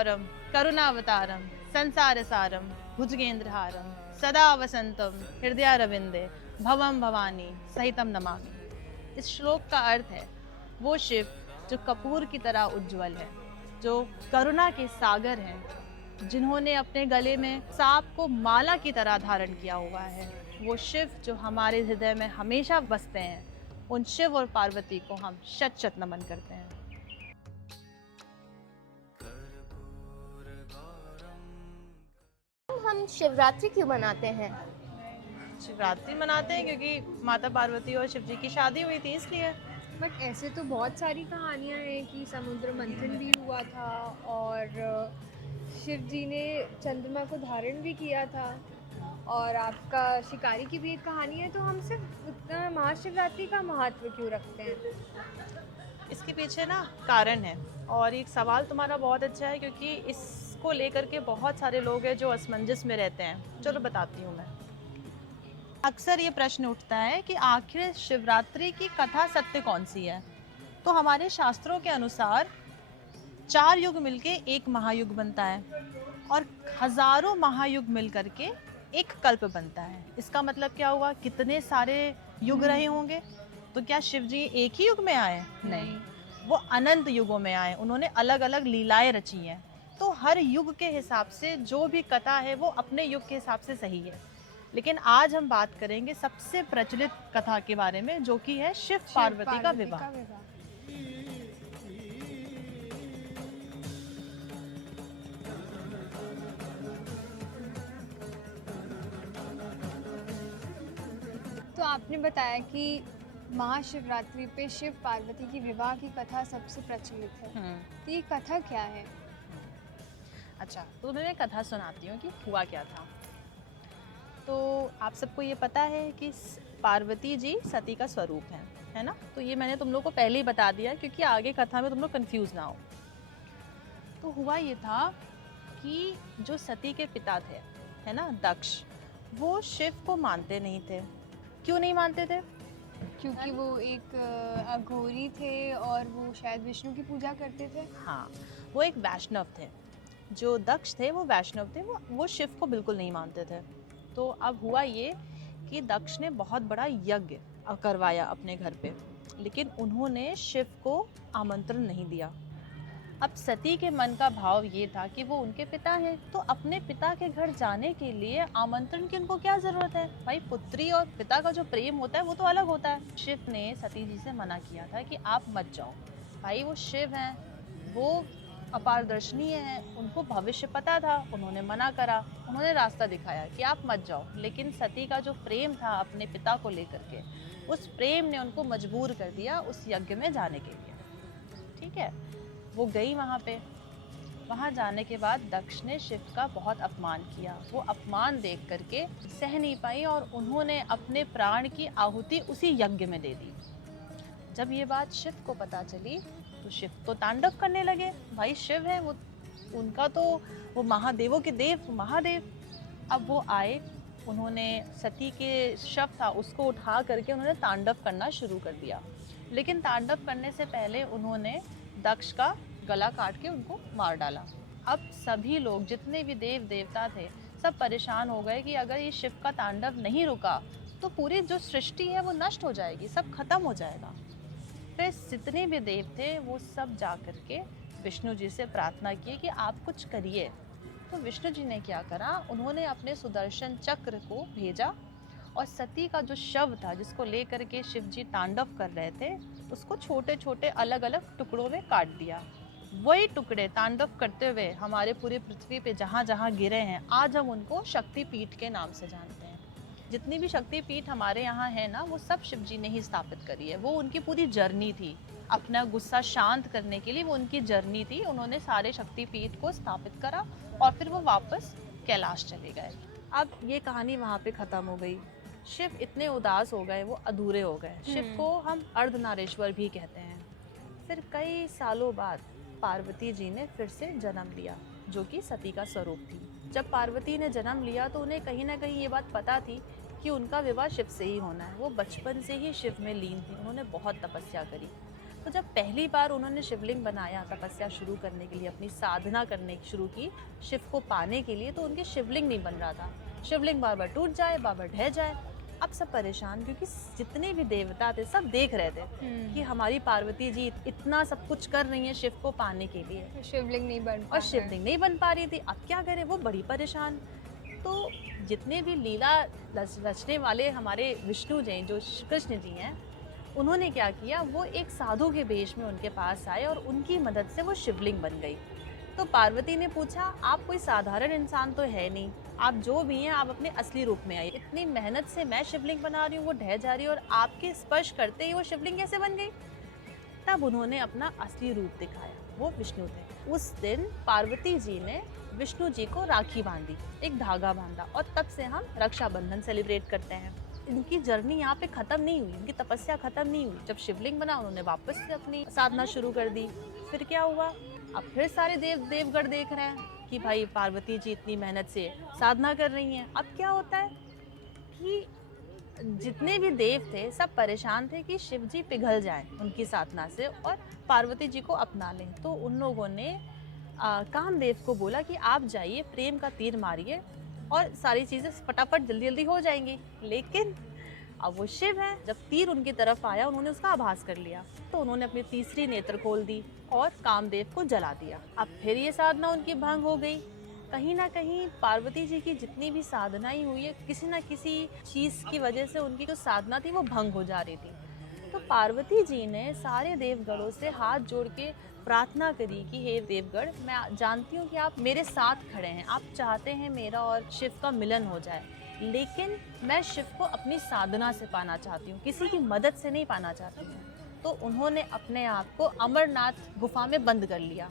गौरम करुणावतारम संसार सारम भुजगेंद्रहारम सदा वसंतम हृदयारविंदे भवम भवानी सहितम नमामि। इस श्लोक का अर्थ है वो शिव जो कपूर की तरह उज्जवल है, जो करुणा के सागर हैं, जिन्होंने अपने गले में सांप को माला की तरह धारण किया हुआ है, वो शिव जो हमारे हृदय में हमेशा बसते हैं। उन शिव और पार्वती को हम शत शत नमन करते हैं। हम शिवरात्रि क्यों मनाते हैं? शिवरात्रि मनाते हैं क्योंकि माता पार्वती और शिव जी की शादी हुई थी, इसलिए। बट ऐसे तो बहुत सारी कहानियाँ हैं कि समुद्र मंथन भी हुआ था और शिव जी ने चंद्रमा को धारण भी किया था, और आपका शिकारी की भी एक कहानी है। तो हम सिर्फ उतना महाशिवरात्रि का महत्व क्यों रखते हैं? इसके पीछे ना कारण है, और एक सवाल तुम्हारा बहुत अच्छा है क्योंकि इसको लेकर के बहुत सारे लोग हैं जो असमंजस में रहते हैं। चलो बताती हूँ मैं। अक्सर ये प्रश्न उठता है कि आखिर शिवरात्रि की कथा सत्य कौन सी है। तो हमारे शास्त्रों के अनुसार 4 युग मिलके एक महायुग बनता है और हजारों महायुग मिल करके एक कल्प बनता है। इसका मतलब क्या हुआ, कितने सारे युग रहे होंगे। तो क्या शिव जी एक ही युग में आए? नहीं, वो अनंत युगों में आए। उन्होंने अलग अलग लीलाएं रची हैं। तो हर युग के हिसाब से जो भी कथा है वो अपने युग के हिसाब से सही है। लेकिन आज हम बात करेंगे सबसे प्रचलित कथा के बारे में, जो कि है शिव पार्वती का विवाह। तो आपने बताया कि महाशिवरात्रि पे शिव पार्वती की विवाह की कथा सबसे प्रचलित है। तो ये कथा क्या है? अच्छा, तो मैं कथा सुनाती हूँ कि हुआ क्या था। तो आप सबको ये पता है कि पार्वती जी सती का स्वरूप है ना। तो ये मैंने तुम लोग को पहले ही बता दिया क्योंकि आगे कथा में तुम लोग कंफ्यूज ना हो। तो हुआ ये था कि जो सती के पिता थे, है ना, दक्ष, वो शिव को मानते नहीं थे। क्यों नहीं मानते थे? क्योंकि वो एक अघोरी थे और वो शायद विष्णु की पूजा करते थे। हाँ, वो एक वैष्णव थे। जो दक्ष थे वो वैष्णव थे, वो शिव को बिल्कुल नहीं मानते थे। तो अब हुआ ये कि दक्ष ने बहुत बड़ा यज्ञ करवाया अपने घर पे, लेकिन उन्होंने शिव को आमंत्रण नहीं दिया। अब सती के मन का भाव ये था कि वो उनके पिता हैं, तो अपने पिता के घर जाने के लिए आमंत्रण की उनको क्या जरूरत है। भाई, पुत्री और पिता का जो प्रेम होता है वो तो अलग होता है। शिव ने सती जी से मना किया था कि आप मत जाओ। भाई, वो शिव हैं, वो अपारदर्शनीय हैं, उनको भविष्य पता था, उन्होंने मना करा, उन्होंने रास्ता दिखाया कि आप मत जाओ। लेकिन सती का जो प्रेम था अपने पिता को लेकर के, उस प्रेम ने उनको मजबूर कर दिया उस यज्ञ में जाने के लिए। ठीक है, वो गई वहाँ पे। वहाँ जाने के बाद दक्ष ने शिव का बहुत अपमान किया। वो अपमान देख करके सह नहीं पाई और उन्होंने अपने प्राण की आहुति उसी यज्ञ में दे दी। जब ये बात शिव को पता चली तो शिव तो तांडव करने लगे। भाई, शिव है वो, उनका तो वो महादेवों के देव महादेव। अब वो आए, उन्होंने सती के शव था उसको उठा करके उन्होंने तांडव करना शुरू कर दिया। लेकिन तांडव करने से पहले उन्होंने दक्ष का गला काट के उनको मार डाला। अब सभी लोग, जितने भी देव देवता थे, सब परेशान हो गए कि अगर ये शिव का तांडव नहीं रुका तो पूरी जो सृष्टि है वो नष्ट हो जाएगी, सब खत्म हो जाएगा। फिर जितने भी देव थे वो सब जा करके विष्णु जी से प्रार्थना की कि आप कुछ करिए। तो विष्णु जी ने क्या करा, उन्होंने अपने सुदर्शन चक्र को भेजा और सती का जो शव था जिसको लेकर के शिव जी तांडव कर रहे थे, उसको छोटे छोटे अलग अलग टुकड़ों में काट दिया। वही टुकड़े तांडव करते हुए हमारे पूरी पृथ्वी पे जहाँ जहाँ गिरे हैं, आज हम उनको शक्तिपीठ के नाम से जानते हैं। जितनी भी शक्तिपीठ हमारे यहाँ है ना, वो सब शिव जी ने ही स्थापित करी है। वो उनकी पूरी जर्नी थी, अपना गुस्सा शांत करने के लिए वो उनकी जर्नी थी। उन्होंने सारे शक्तिपीठ को स्थापित करा और फिर वो वापस कैलाश चले गए। अब ये कहानी वहाँ पे ख़त्म हो गई। शिव इतने उदास हो गए, वो अधूरे हो गए। शिव को हम अर्धनारीश्वर भी कहते हैं। फिर कई सालों बाद पार्वती जी ने फिर से जन्म लिया, जो कि सती का स्वरूप थी। जब पार्वती ने जन्म लिया तो उन्हें कहीं ना कहीं ये बात पता थी कि उनका विवाह शिव से ही होना है। वो बचपन से ही शिव में लीन थी, उन्होंने बहुत तपस्या करी। तो जब पहली बार उन्होंने शिवलिंग बनाया तपस्या शुरू करने के लिए, अपनी साधना करने शुरू की शिव को पाने के लिए, तो उनके शिवलिंग नहीं बन रहा था। शिवलिंग बार बार टूट जाए, बार बार ढह जाए। अब सब परेशान, क्योंकि जितने भी देवता थे सब देख रहे थे कि हमारी पार्वती जी इतना सब कुछ कर रही हैं शिव को पाने के लिए, शिवलिंग नहीं बन पा और रहा है। शिवलिंग नहीं बन पा रही थी। अब क्या करें, वो बड़ी परेशान। तो जितने भी लीला रचने वाले हमारे विष्णु जी, जो कृष्ण जी हैं, उन्होंने क्या किया, वो एक साधु के वेश में उनके पास आए और उनकी मदद से वो शिवलिंग बन गई। तो पार्वती ने पूछा, आप कोई साधारण इंसान तो है नहीं, आप जो भी हैं आप अपने असली रूप में आइए। इतनी मेहनत से मैं शिवलिंग बना रही हूँ, वो ढह जा रही है, और आपके स्पर्श करते ही वो शिवलिंग कैसे बन गई? तब उन्होंने अपना असली रूप दिखाया, वो विष्णु थे। उस दिन पार्वती जी ने विष्णु जी को राखी बांधी, एक धागा बांधा, और तब से हम रक्षाबंधन सेलिब्रेट करते हैं। इनकी जर्नी यहाँ पे खत्म नहीं हुई, इनकी तपस्या खत्म नहीं हुई। जब शिवलिंग बना, उन्होंने वापस से अपनी साधना शुरू कर दी। फिर क्या हुआ, अब फिर सारे देवगढ़ देख रहे हैं कि भाई पार्वती जी इतनी मेहनत से साधना कर रही हैं। अब क्या होता है कि जितने भी देव थे सब परेशान थे कि शिव जी पिघल जाएं उनकी साधना से और पार्वती जी को अपना लें। तो उन लोगों ने कामदेव को बोला कि आप जाइए, प्रेम का तीर मारिए और सारी चीज़ें फटाफट जल्दी जल्दी हो जाएंगी। लेकिन अब वो शिव हैं, जब तीर उनकी तरफ आया उन्होंने उसका आभास कर लिया, तो उन्होंने अपनी तीसरी नेत्र खोल दी और कामदेव को जला दिया। अब फिर ये साधना उनकी भंग हो गई। कहीं ना कहीं पार्वती जी की जितनी भी साधनाएं हुई है, किसी ना किसी चीज़ की वजह से उनकी जो साधना थी वो भंग हो जा रही थी। तो पार्वती जी ने सारे देवगढ़ों से हाथ जोड़ के प्रार्थना करी कि हे देवगढ़, मैं जानती हूँ कि आप मेरे साथ खड़े हैं, आप चाहते हैं मेरा और शिव का मिलन हो जाए, लेकिन मैं शिव को अपनी साधना से पाना चाहती हूँ, किसी की मदद से नहीं पाना चाहती हूँ। तो उन्होंने अपने आप को अमरनाथ गुफा में बंद कर लिया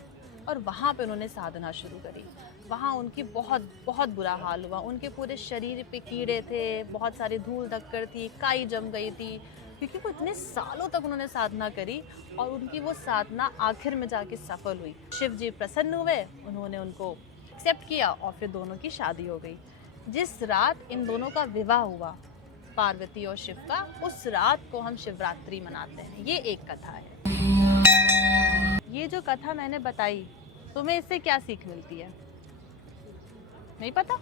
और वहाँ पे उन्होंने साधना शुरू करी। वहाँ उनकी बहुत बहुत बुरा हाल हुआ, उनके पूरे शरीर पे कीड़े थे, बहुत सारी धूल धक्कर थी, काई जम गई थी, क्योंकि वो इतने सालों तक उन्होंने साधना करी और उनकी वो साधना आखिर में जाके सफल हुई। शिव जी प्रसन्न हुए, उन्होंने उनको एक्सेप्ट किया और फिर दोनों की शादी हो गई। जिस रात इन दोनों का विवाह हुआ, पार्वती और शिव का, उस रात को हम शिवरात्रि मनाते हैं। ये एक कथा है। ये जो कथा मैंने बताई, तुम्हें इससे क्या सीख मिलती है? नहीं पता?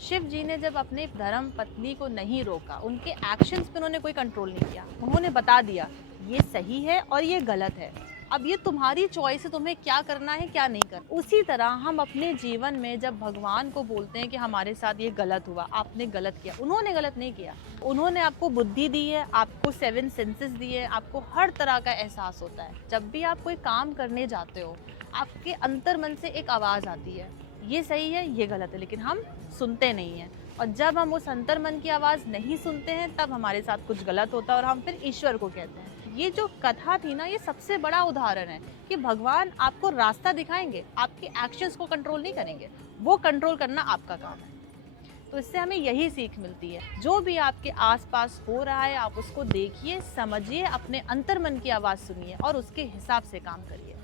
शिव जी ने जब अपने धर्म पत्नी को नहीं रोका, उनके एक्शंस पे उन्होंने कोई कंट्रोल नहीं किया, उन्होंने बता दिया ये सही है और ये गलत है, अब ये तुम्हारी चॉइस है, तुम्हें क्या करना है क्या नहीं करना। उसी तरह हम अपने जीवन में जब भगवान को बोलते हैं कि हमारे साथ ये गलत हुआ, आपने गलत किया, उन्होंने गलत नहीं किया, उन्होंने आपको बुद्धि दी है, आपको 7 सेंसेस दिए, आपको हर तरह का एहसास होता है। जब भी आप कोई काम करने जाते हो, आपके अंतर मन से एक आवाज़ आती है, ये सही है ये गलत है, लेकिन हम सुनते नहीं हैं। और जब हम उस अंतर मन की आवाज़ नहीं सुनते हैं, तब हमारे साथ कुछ गलत होता है और हम फिर ईश्वर को कहते हैं। ये जो कथा थी ना, ये सबसे बड़ा उदाहरण है कि भगवान आपको रास्ता दिखाएंगे, आपके एक्शंस को कंट्रोल नहीं करेंगे, वो कंट्रोल करना आपका काम है। तो इससे हमें यही सीख मिलती है, जो भी आपके आसपास हो रहा है आप उसको देखिए, समझिए, अपने अंतर मन की आवाज़ सुनिए और उसके हिसाब से काम करिए।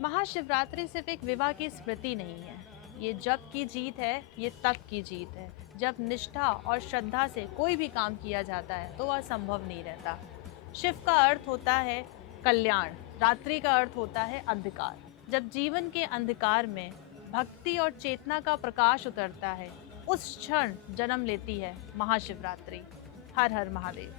महाशिवरात्रि सिर्फ एक विवाह की स्मृति नहीं है, ये जप की जीत है, ये तप की जीत है। जब निष्ठा और श्रद्धा से कोई भी काम किया जाता है तो वह संभव नहीं रहता। शिव का अर्थ होता है कल्याण, रात्रि का अर्थ होता है अंधकार। जब जीवन के अंधकार में भक्ति और चेतना का प्रकाश उतरता है, उस क्षण जन्म लेती है महाशिवरात्रि। हर हर महादेव।